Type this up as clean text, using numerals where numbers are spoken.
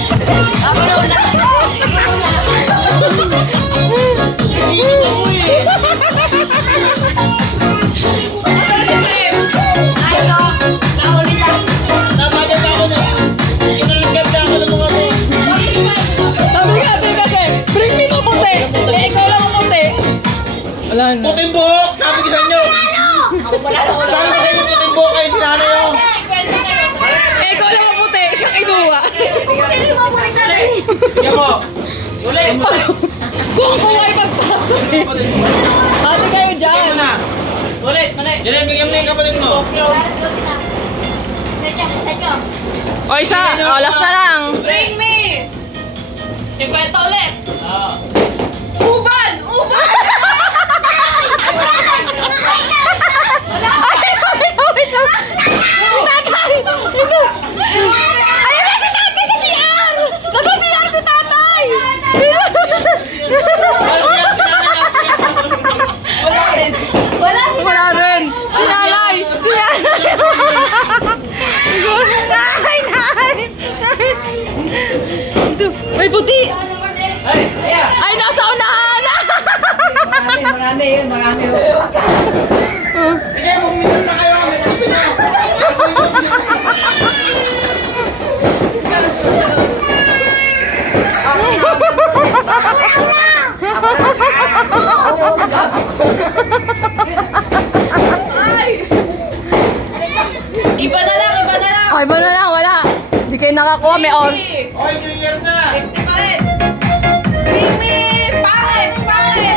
Ako na una. Wala na. Puting buhok! Sabi ko sa inyo! Ako pala na Sabi ko sa inyo, puting buhok kayo sinanay nyo! Eh, ikaw lang maputi. Siya kinuha. Sino mo muna ka rin? Tingnan mo! Ulit! Kung ay pagpasok eh. Ate kayo dyan. Tingnan mo na! Ulit! Janelle, bigyan mo na yung kapatid mo! O isa, olas na lang. Bring me! 50 ulit! Ah. Uban! Uban! Wala rin. Sinalay. May puti. Ay, nasa unahan. Marami yun! Sige, bumitas na kayo! May gusto nyo! Iba na lang, iba na lang! Ay, ba na lang, wala. Hindi kayo nakakuha, may on. Oy, New Year na! 50 pa rin! Bring me! Pangit! Pangit!